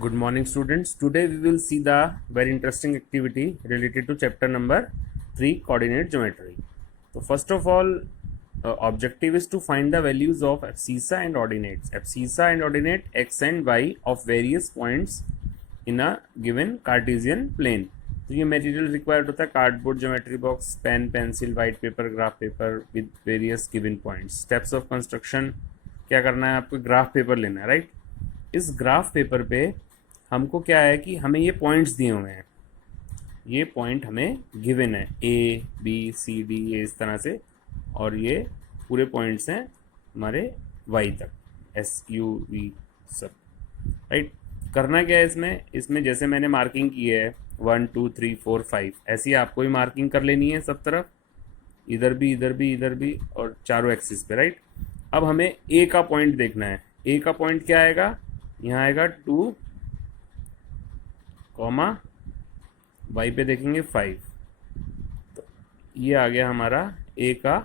Good morning, students. Today we will see the very interesting activity related to chapter number 3, coordinate geometry. So first of all, objective is to find the values of abscissa and ordinates. Abscissa and ordinate x and y of various points in a given Cartesian plane. तो ये material required होता है cardboard, geometry box, pen, pencil, white paper, graph paper with various given points. Steps of construction क्या करना है आपको? Graph paper लेना है, राइट. इस ग्राफ पेपर पे हमको क्या है कि हमें ये पॉइंट्स दिए हुए हैं, ये पॉइंट हमें गिवन है ए बी सी डी, ये इस तरह से, और ये पूरे पॉइंट्स हैं हमारे वाई तक, एस यू वी सब, राइट. करना क्या है इसमें जैसे मैंने मार्किंग की है 1 2 3 4 5, ऐसी आपको ही मार्किंग कर लेनी है सब तरफ, इधर भी इधर भी इधर भी और चारों एक्सिस पे, राइट. अब हमें ए का पॉइंट देखना है. ए का पॉइंट क्या आएगा? यहाँ आएगा 2, वाई पे देखेंगे 5. तो ये आ गया हमारा ए का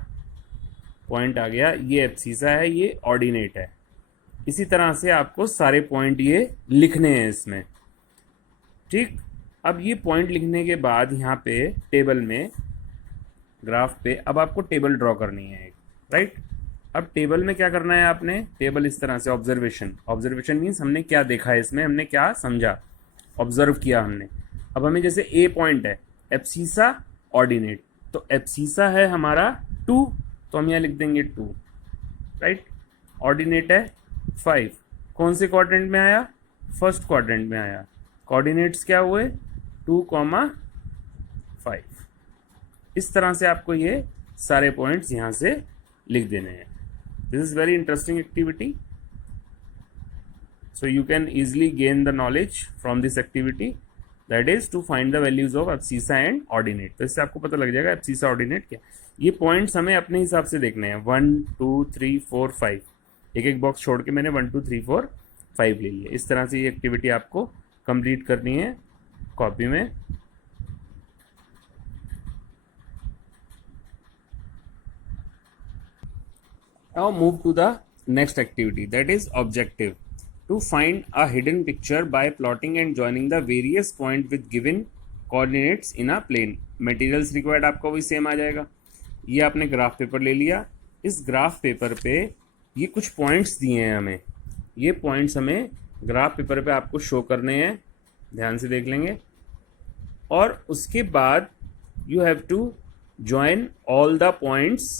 पॉइंट आ गया. ये एब्सिसा है, ये ऑर्डिनेट है. इसी तरह से आपको सारे पॉइंट ये लिखने हैं इसमें, ठीक. अब ये पॉइंट लिखने के बाद यहाँ पे टेबल में, ग्राफ पे, अब आपको टेबल ड्रॉ करनी है, राइट. अब टेबल में क्या करना है आपने? टेबल इस तरह से, ऑब्जर्वेशन मीन्स हमने क्या देखा है इसमें, हमने क्या समझा, ऑब्जर्व किया हमने. अब हमें जैसे ए पॉइंट है, एब्सिसा ऑर्डिनेट, तो एब्सिसा है हमारा 2, तो हम यहाँ लिख देंगे 2, राइट. ऑर्डिनेट है 5, कौन से क्वाड्रेंट में आया? फर्स्ट क्वाड्रेंट में आया. कोऑर्डिनेट्स क्या हुए? 2, 5. इस तरह से आपको ये सारे पॉइंट्स यहाँ से लिख देने हैं. This is very interesting activity. So you can easily gain the knowledge from this activity, that is to find the values of abscissa and ordinate. तो इससे आपको पता लग जाएगा abscissa ordinate क्या. ये पॉइंट्स हमें अपने हिसाब से देखने हैं. 1 2 3 4 5, एक एक बॉक्स छोड़ के मैंने 1 2 3 4 5 ले लिया. इस तरह से ये एक्टिविटी आपको कंप्लीट करनी है कॉपी में. Now move to the next activity, that is objective. To find a hidden picture by plotting and joining the various points with given coordinates in a plane. Materials required आपका वही same आ जाएगा. ये आपने graph paper ले लिया. इस graph paper पे ये कुछ पॉइंट्स दिए हैं हमें. ये पॉइंट्स हमें ग्राफ पेपर पे आपको शो करने हैं, ध्यान से देख लेंगे. और उसके बाद you have to join all the points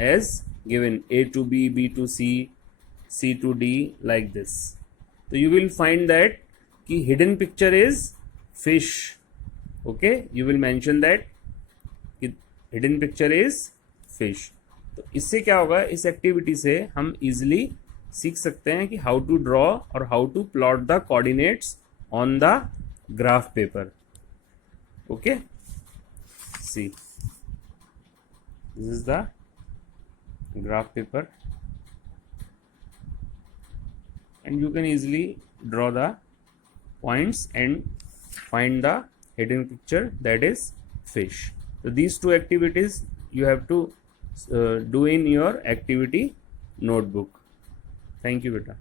as given, A to B, B to C to D, like this. So you will find that कि hidden picture is fish. Okay, you will mention that कि hidden picture is fish. तो इससे क्या होगा? इस activity से हम easily सीख सकते हैं कि how to draw और how to plot the coordinates on the graph paper. Okay, see, this is the graph paper, and you can easily draw the points and find the hidden picture, that is fish. So these two activities you have to do in your activity notebook. Thank you beta.